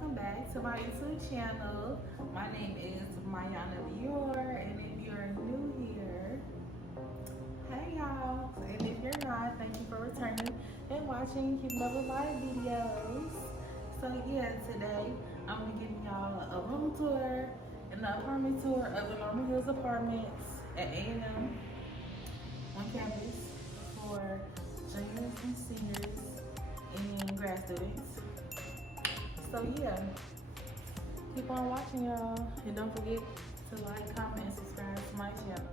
welcome back to my YouTube channel. My name is AlabamaA&MUniversity, and if you're new here, hey y'all, and if you're not, thank you for returning and watching, keeping up with my videos. So yeah, today I'm gonna be giving y'all a room tour and the apartment tour of the Norman Hills Apartments at A&M on campus for juniors and seniors and grad students. So yeah, keep on watching y'all, and don't forget to like, comment, and subscribe to my channel.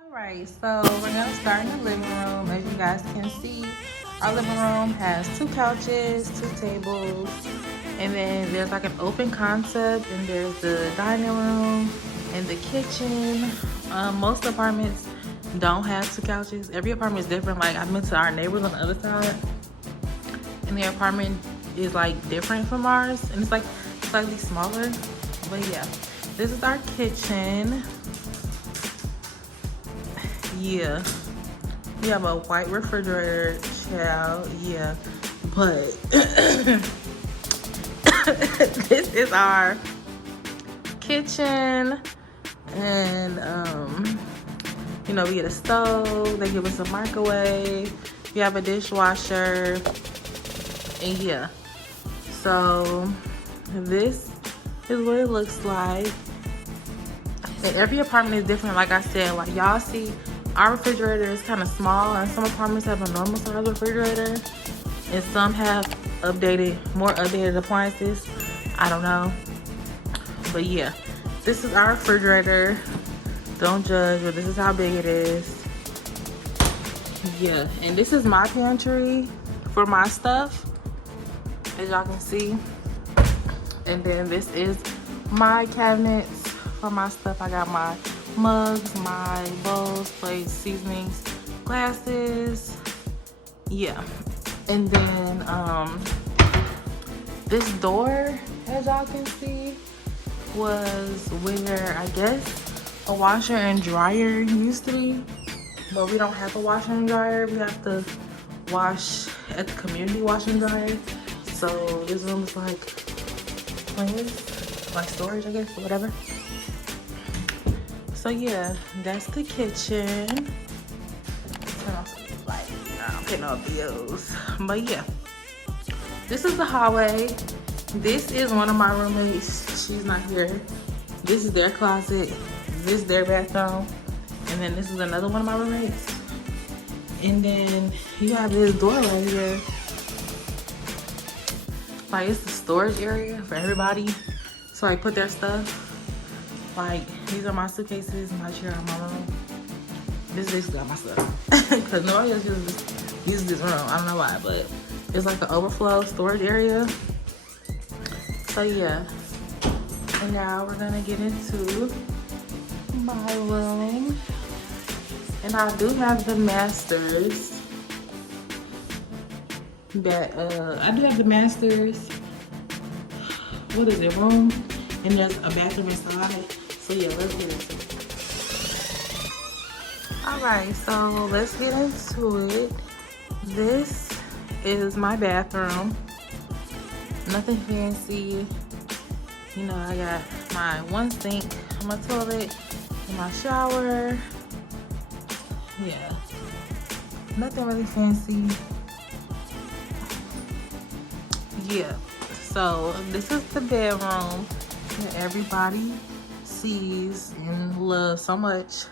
Alright, so we're gonna start in the living room. As you guys can see, our living room has 2 couches, 2 tables, and then there's like an open concept, and there's the dining room and the kitchen. Most apartments don't have 2 couches. Every apartment is different. Like I've been to our neighbors on the other side, and their apartment is like different from ours, and it's like slightly smaller. But yeah, this is our kitchen. Yeah, we have a white refrigerator, child. Yeah, but this is our kitchen, and you know, we get a stove. They give us a microwave. We have a dishwasher, and yeah. So this is what it looks like. And every apartment is different. Like I said, like y'all see, our refrigerator is kind of small, and some apartments have a normal size refrigerator, and some have more updated appliances. I don't know, but yeah, this is our refrigerator. Don't judge, but this is how big it is. Yeah, and this is my pantry for my stuff, as y'all can see. And then this is my cabinets for my stuff. I got my mugs, my bowls, plates, seasonings, glasses. Yeah. And then this door, as y'all can see, was where I guess a washer and dryer used to be, but we don't have a washer and dryer. We have to wash at the community washer and dryer. So this room is like storage, I guess, or whatever. So yeah, that's the kitchen. Turn off the light. I'm getting all videos. But yeah, this is the hallway. This is one of my roommates. She's not here. This is their closet. This is their bathroom. And then this is another one of my roommates. And then you have this door right here. Like, it's the storage area for everybody. So I put their stuff. Like, these are my suitcases, my chair, and my room. This basically got my stuff. Because nobody else uses this room. I don't know why, but it's like an overflow storage area. So yeah. And now we're gonna get into my room. And I do have the masters. I do have the masters. What is it, room? And there's a bathroom inside. So yeah, let's get into it. Alright, so let's get into it. This is my bathroom. Nothing fancy. You know, I got my one sink, my toilet, and my shower. Yeah. Nothing really fancy. Yeah. So this is the bedroom that everybody sees and loves so much.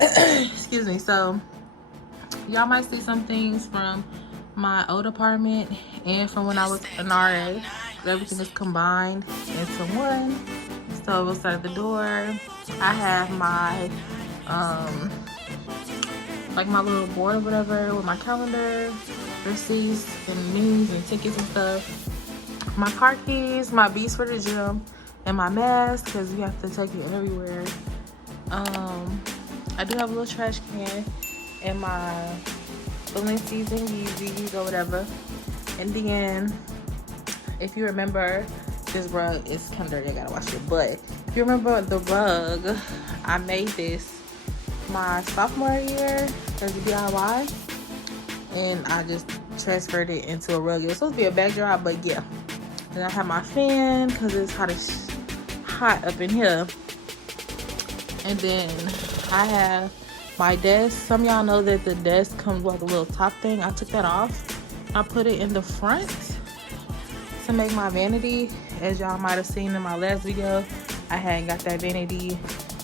Excuse me. So y'all might see some things from my old apartment and from when I was an RA. Everything is combined into one. So we'll start at the door. I have my like my little board or whatever with my calendar, receipts and news and tickets and stuff. My car keys, my beats for the gym, and my mask, because you have to take it everywhere. I do have a little trash can and my Balenci's and Yeezys or whatever. And then If you remember, this rug is kind of dirty. I gotta wash it. But if you remember the rug, I made this my sophomore year as a DIY, and I just transferred it into a rug. It was supposed to be a backdrop, but yeah. Then I have my fan because it's hot up in here. And then I have my desk. Some of y'all know that the desk comes with like a little top thing. I took that off. I put it in the front to make my vanity. As y'all might have seen in my last video, I had got that vanity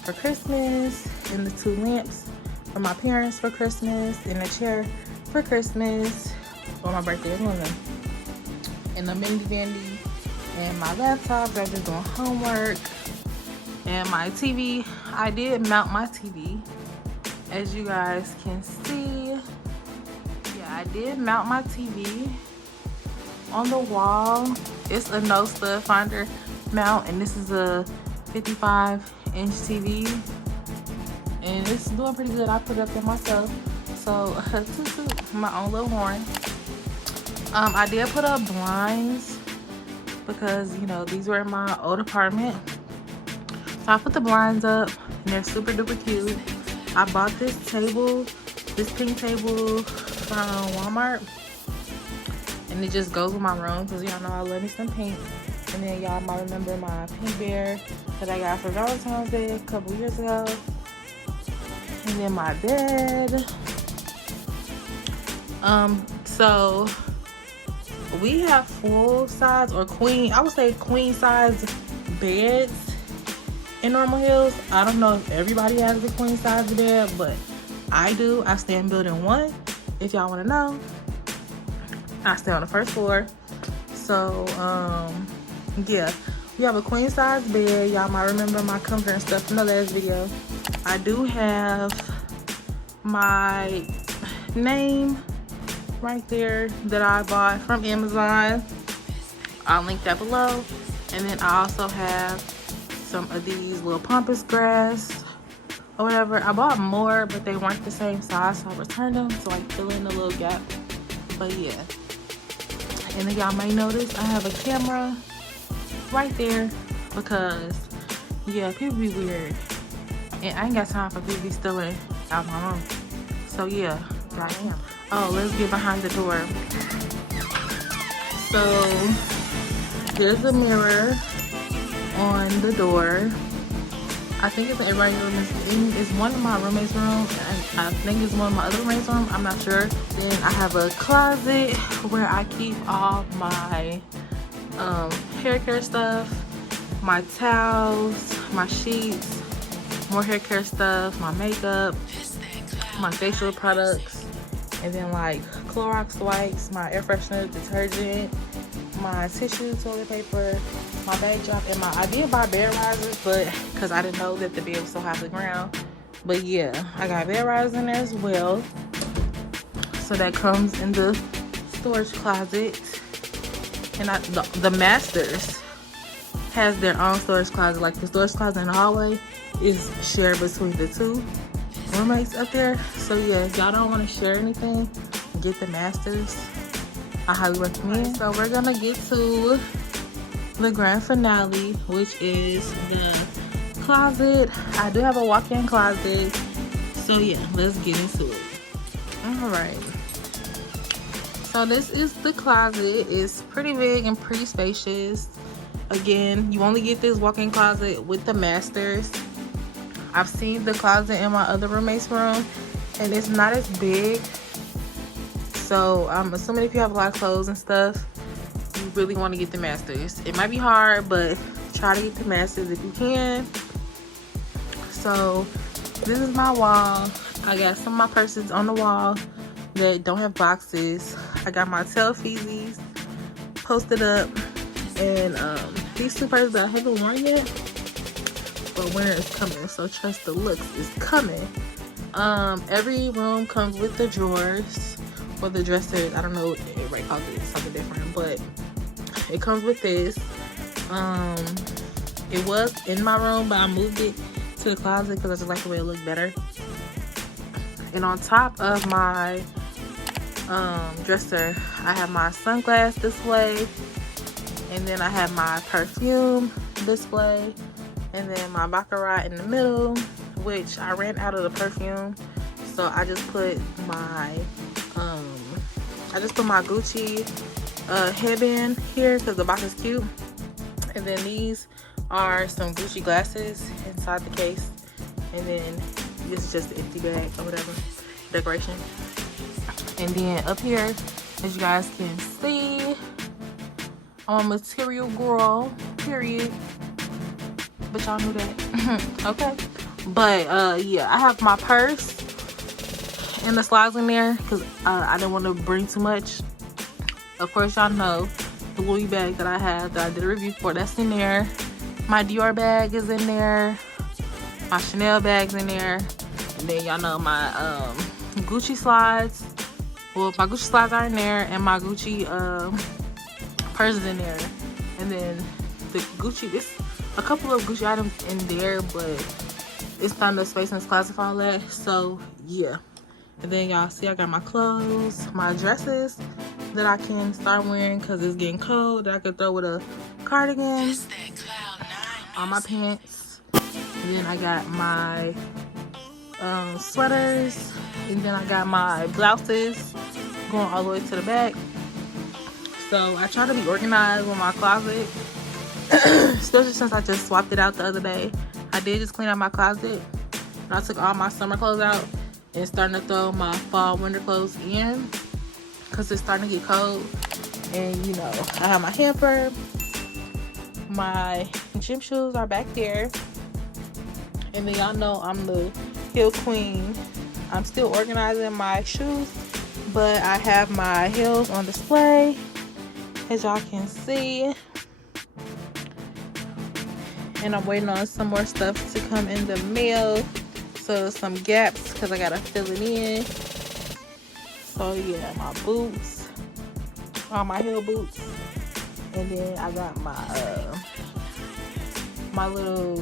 for Christmas, and the 2 lamps for my parents for Christmas, and a chair for Christmas for my birthday. One of them. And the mini vanity, and my laptop. I'm just doing homework. And my TV. I did mount my TV, as you guys can see. Yeah, I did mount my TV on the wall. It's a no stud finder mount, and this is a 55-inch TV, and it's doing pretty good. I put it up there myself, so toot my own little horn. I did put up blinds because, you know, these were in my old apartment, so I put the blinds up, and they're super duper cute. I bought this table, this pink table from Walmart, and it just goes with my room because y'all know I love me some pink. And then y'all might remember my pink bear that I got for Valentine's Day a couple years ago. And then my bed. So we have full size or queen, I would say queen size beds in Normal Hills. I don't know if everybody has a queen size bed, but I do. I stay in building 1. If y'all want to know, I stay on the first floor. So yeah, we have a queen size bed. Y'all might remember my comfort and stuff from the last video. I do have my name right there that I bought from Amazon. I'll link that below. And then I also have some of these little pampas grass or whatever. I bought more, but they weren't the same size, so I returned them to like fill in the little gap. But yeah. And then y'all may notice I have a camera right there because, yeah, people be weird. And I ain't got time for people be stealing out my room. So yeah, I am. Oh, let's get behind the door. So there's a mirror on the door. I think it's in everybody's room. It's one of my roommate's room. I think it's one of my other roommate's room. I'm not sure. Then I have a closet where I keep all my hair care stuff, my towels, my sheets, more hair care stuff, my makeup, my facial products, and then like Clorox wipes, my air freshener, detergent, my tissue, toilet paper, my backdrop, and I did buy bed risers, but because I didn't know that the bed was so high to the ground. But yeah, I got bed risers in there as well. So that comes in the storage closet. And the masters has their own storage closet. Like the storage closet in the hallway is shared between the 2 roommates up there. So yeah, if y'all don't want to share anything, get the masters. I highly recommend. So we're gonna get to the grand finale, which is the closet. I do have a walk-in closet. So yeah, let's get into it. All right. So this is the closet. It's pretty big and pretty spacious. Again, you only get this walk-in closet with the masters. I've seen the closet in my other roommate's room, and it's not as big. So I'm assuming if you have a lot of clothes and stuff, you really want to get the masters. It might be hard, but try to get the masters if you can. So this is my wall. I got some of my purses on the wall that don't have boxes. I got my tail feezies posted up, and these 2 purses that I haven't worn yet, but winter is coming, so trust the looks is coming. Every room comes with the drawers or the dressers. I don't know what everybody calls it, something different, but it comes with this. It was in my room, but I moved it to the closet because I just like the way it looked better. And on top of my dresser, I have my sunglass display, And then I have my perfume display, and then my baccarat in the middle, which I ran out of the perfume, so I just put my Gucci headband here because the box is cute. And then these are some Gucci glasses inside the case, and then this is just the empty bag or whatever decoration. And then up here, as you guys can see, I'm a material girl, period. But y'all knew that. Okay. But yeah, I have my purse and the slides in there because I didn't want to bring too much. Of course, y'all know the Louis bag that I have that I did a review for, that's in there. My Dior bag is in there. My Chanel bag's in there. And then y'all know my Gucci slides. Well, my Gucci slides are in there, and my Gucci purse is in there. And then the Gucci, it's a couple of Gucci items in there, but it's time to space and classify all that. So yeah. And then y'all see I got my clothes, my dresses that I can start wearing because it's getting cold, that I could throw with a cardigan, on my pants. And then I got my sweaters, and then I got my blouses going all the way to the back. So I try to be organized with my closet, especially since I just swapped it out the other day. I did just clean out my closet, and I took all my summer clothes out and starting to throw my fall winter clothes in because it's starting to get cold. And you know, I have my hamper, my gym shoes are back there, and then y'all know I'm the heel queen. I'm still organizing my shoes, but I have my heels on display, as y'all can see. And I'm waiting on some more stuff to come in the mail. So some gaps because I gotta fill it in. So yeah, my boots, all my heel boots, and then I got my my little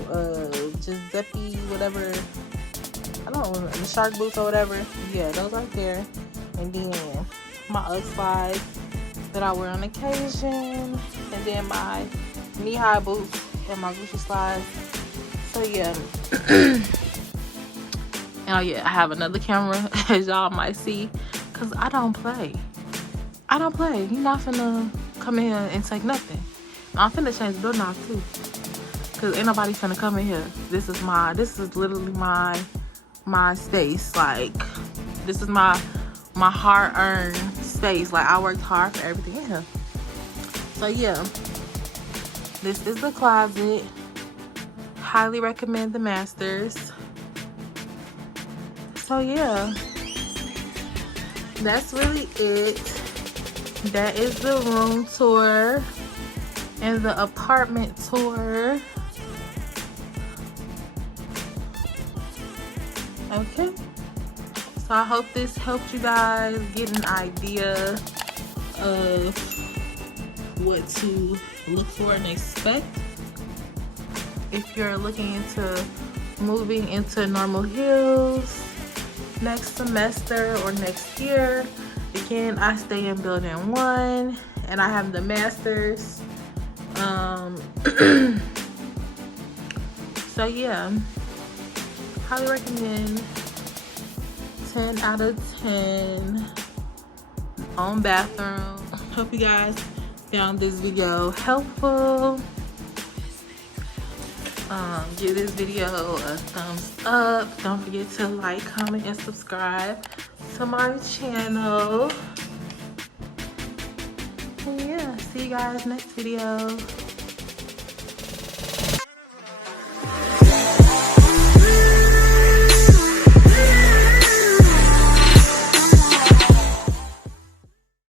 Giuseppe whatever, I don't know, the shark boots or whatever. Yeah, those right there. And then my Ugg slides that I wear on occasion, and then my knee-high boots and my Gucci slides. So yeah. And oh yeah, I have another camera, as y'all might see, because I don't play. I don't play. You're not finna come in here and take nothing. I'm finna change the doorknob too, because ain't nobody finna come in here. This is literally my space. Like, this is my hard-earned space. Like, I worked hard for everything in here. So yeah, this is the closet. Highly recommend the Masters. So yeah, that's really it. That is the room tour and the apartment tour. Okay, so I hope this helped you guys get an idea of what to look for and expect if you're looking into moving into Normal Hills next semester or next year. Again, I stay in building 1 and I have the Masters. So yeah, highly recommend. 10 out of 10 on bathroom. Hope you guys found this video helpful. Give this video a thumbs up. Don't forget to like, comment, and subscribe to my channel. And yeah, see you guys next video.